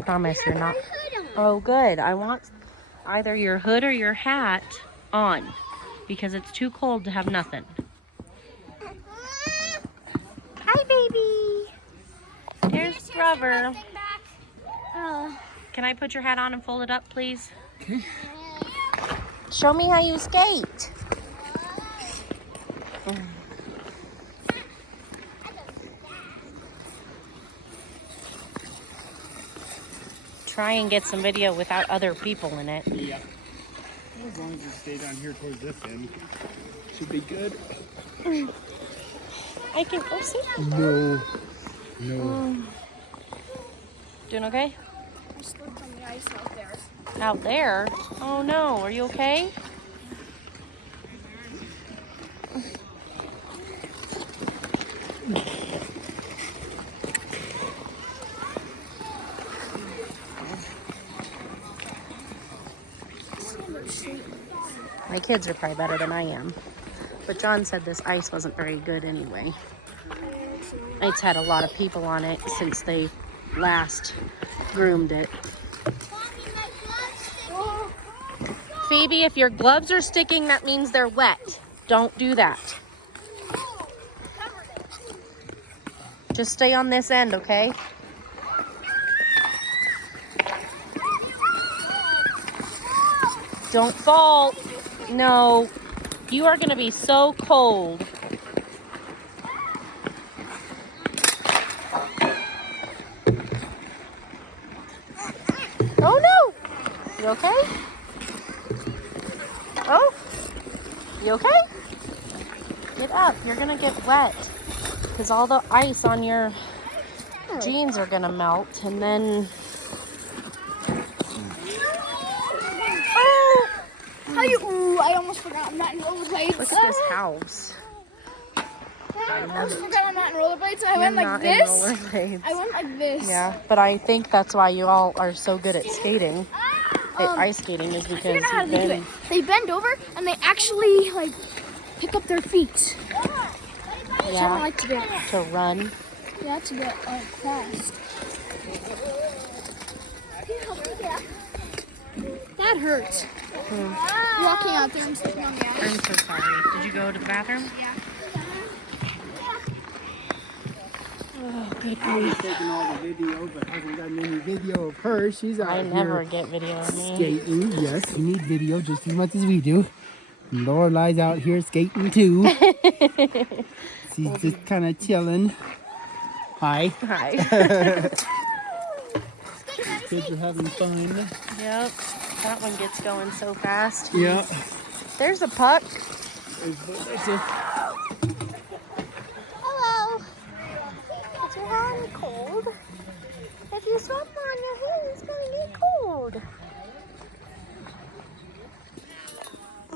Promise you're not. Oh, good. I want either your hood or your hat on because it's too cold to have nothing. Hi, baby. There's Rubber. Can I put your hat on and fold it up, please? Okay. Show me how you skate. Try and get some video without other people in it. Yeah. As long as you stay down here towards this end, should be good. I can go see. No. No. Doing okay? I slipped on the ice out there. Out there? Oh no, are you okay? My kids are probably better than I am. But John said this ice wasn't very good anyway. It's had a lot of people on it since they last groomed it. Phoebe, if your gloves are sticking, that means they're wet. Don't do that. Just stay on this end, okay? Don't fall. No. You are going to be so cold. Oh no! You okay? Oh? You okay? Get up. You're going to get wet. Because all the ice on your jeans are going to melt. And then... How you? Ooh, I almost forgot I'm not in rollerblades. Look at this house. I almost forgot I'm not in rollerblades, so I You're went like not in this. rollerblades. I went like this. Yeah, but I think that's why you all are so good at skating. Ice skating is I because figured out how you've they do been... it. They bend over and they actually like pick up their feet. Which I don't Yeah, like to do. to run. Yeah, to get fast. That hurts. Walking out there and slipping on the ice. I'm so sorry. Did you go to the bathroom? Yeah. Oh, good He's taking all the video, but hasn't gotten any video of her. She's out I here never get video of me. skating. Yes, you need video just as much as we do. Lorelai's out here skating too. She's just kind of chilling. Hi. Hi. Kids are having fun. Yep. That one gets going so fast. Yeah. There's a puck. Hello. Is your hand cold? If you swap on your hand, it's going to get cold.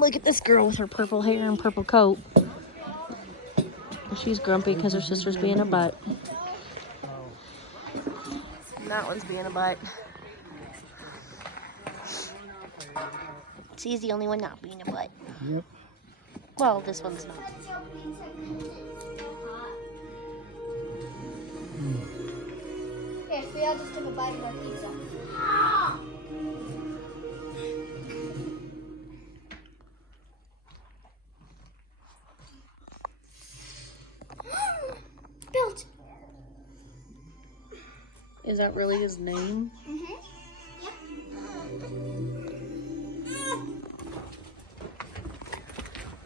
Look at this girl with her purple hair and purple coat. She's grumpy because her sister's being a butt. And that one's being a butt. She's the only one not being a butt. Yep. Well, this one's not. Here, we all just took a bite of our pizza. Built. Is that really his name? Mm-hmm.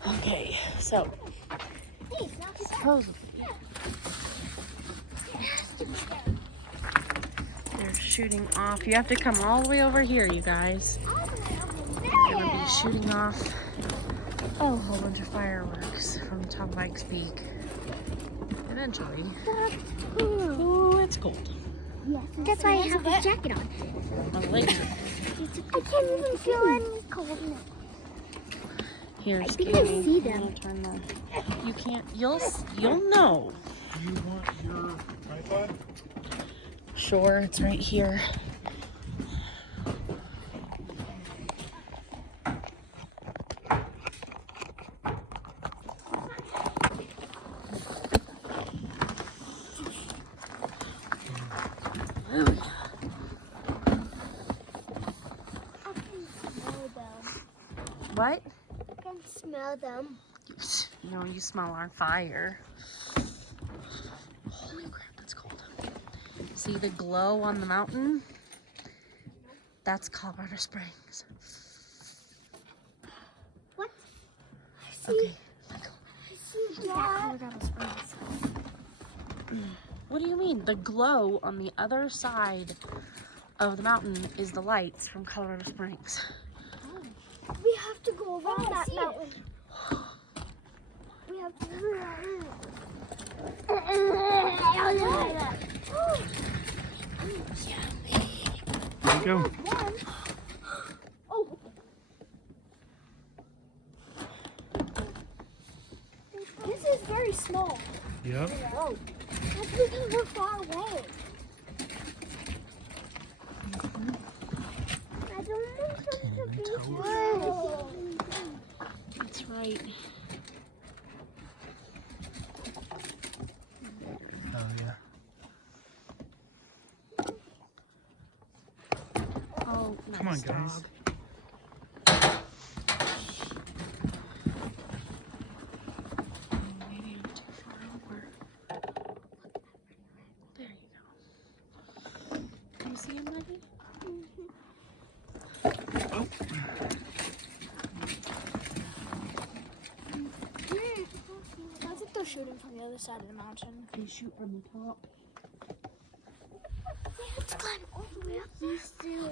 Okay, so Hey, it's not supposedly they're shooting off. You have to come all the way over here, you guys. They're gonna be shooting off a whole bunch of fireworks from the top of Mike's Peak. Eventually. Ooh, it's cold. That's why I have this jacket on. My legs are I can't even feel any coldness. here. I think I see them. I'll turn the. You can't. You'll know. Do you want your tripod? Sure, it's right here. What? I can smell them. You know, you smell our fire. Holy crap, that's cold. See the glow on the mountain? That's Colorado Springs. What? I see. Okay. I see that. Colorado Springs. What do you mean? The glow on the other side of the mountain is the lights from Colorado Springs. We have to go around that mountain. We have to go around. There you go. Oh. This is very small. Yep. Whoa. That's because we're far away. I don't want them to be small. That's right. Oh yeah. Oh, Come on, nice guys. dog. Maybe I'm too far over. There you go. Can you see him, Maggie? Oh. I think they're shooting from the other side of the mountain. They shoot from the top. They have to climb all the way up these two.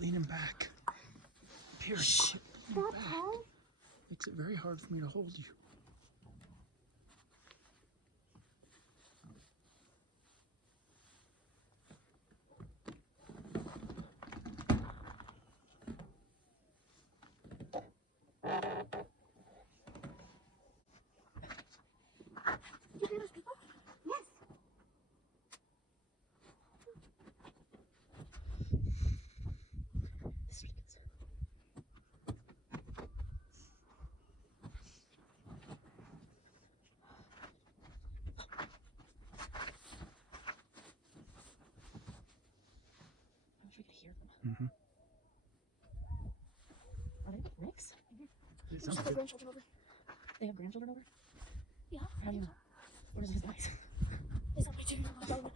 Lean him back. Here. Shh. Lean back. Makes it very hard for me to hold you. I wish we could hear them. Mm-hmm. Are they Rick's? It sounds good. Grandchildren over. They have grandchildren over? Yeah. How do you know? Or is it his voice? It's not my children.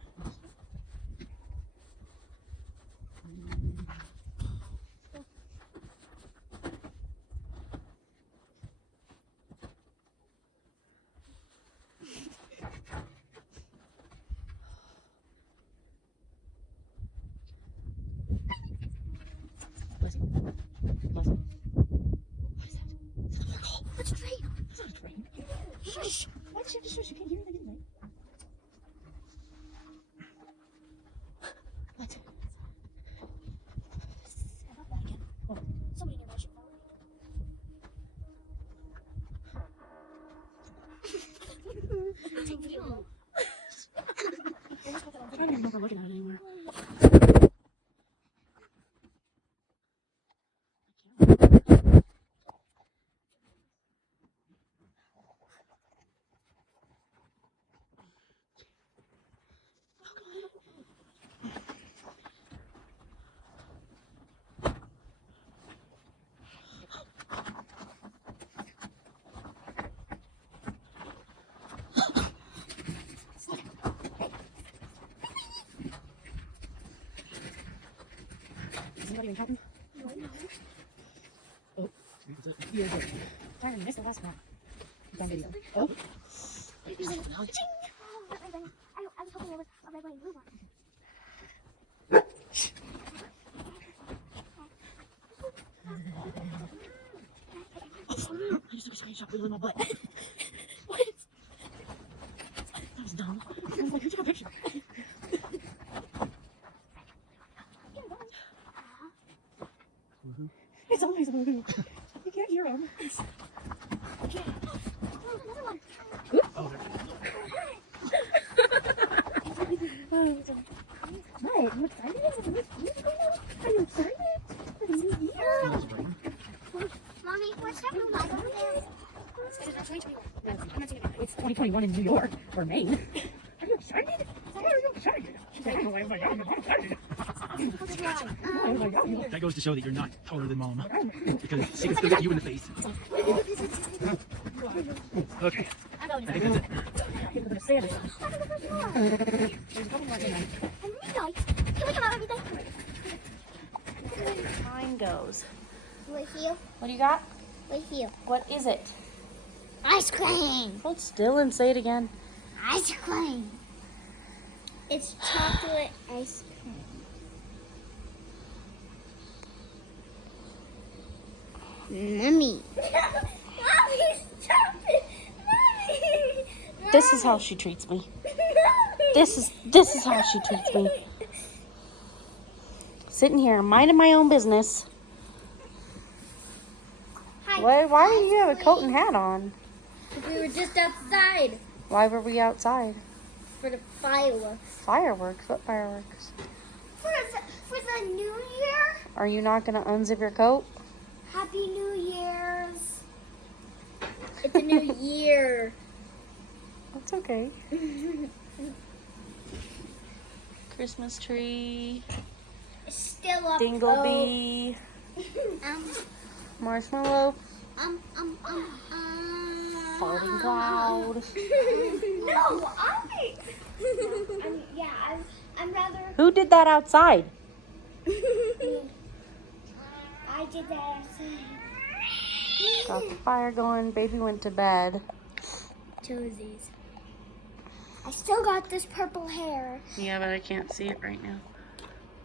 Listen. Listen. What is that? Is that a call? It's a train. That's not a train. Shush. Why did you have to shush? You can't hear anything anyway. What? Say about that again. What? Somebody nearby should follow me. Take video. I don't even know if we're looking at it anymore. Is anybody even counting? Oh, you're good. Darn, I missed the last one. It's on video. Oh. There's a dog. I was hoping there was a red, white, and blue one. I just took a screenshot with my butt. What? That was dumb. I was like, who took a picture? It's always a movie. You can't hear him. Okay. Oh, another one. Oh, What? You excited? Are you excited? For the new year? there's rain. Mommy, what's that blue light over there? It's because it's our 2021. It's 2021 in New York or Maine. Are you excited? Are you excited? That goes to show that you're not taller than Mom. Because she can still get you in the face. Okay. I think that's it. Mine goes. Right here. What do you got? Right here. What is it? Ice cream. Hold still and say it again. Ice cream. It's chocolate ice cream. Mommy. Mommy, stop it. Mommy. This is how she treats me. This is how she treats me. Sitting here, minding my own business. Hi. Why do you have a coat and hat on? We were just outside Why were we outside? for the fireworks. Fireworks? What fireworks? For the New Year. Are you not going to unzip your coat? Happy New Year's. It's a new year. That's okay. Christmas tree, Still up. dinglebee, marshmallow, falling cloud. No, I'm rather. Who did that outside? I did that outside. Got the fire going. Baby went to bed. Toesies. I still got this purple hair. Yeah, but I can't see it right now.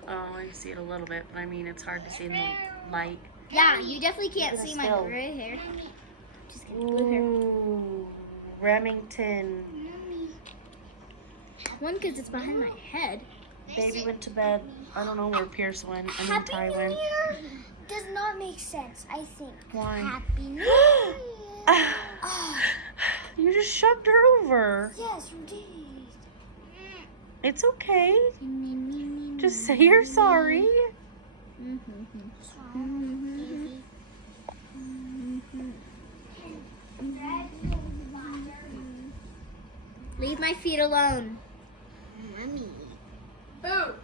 Oh, I can see it a little bit, but I mean, it's hard to see in the light. Yeah, you definitely can't But see my still. gray hair. Just kidding, blue hair. Ooh, Remington. One, because it's behind my head. Baby went to bed. I don't know where Pierce went. I mean, Happy Ty New went. Year does not make sense, I think. Why? Happy New Year. You just shoved her over. Yes, you did. It's okay. Just say you're sorry. Leave my feet alone. Mommy. Boo.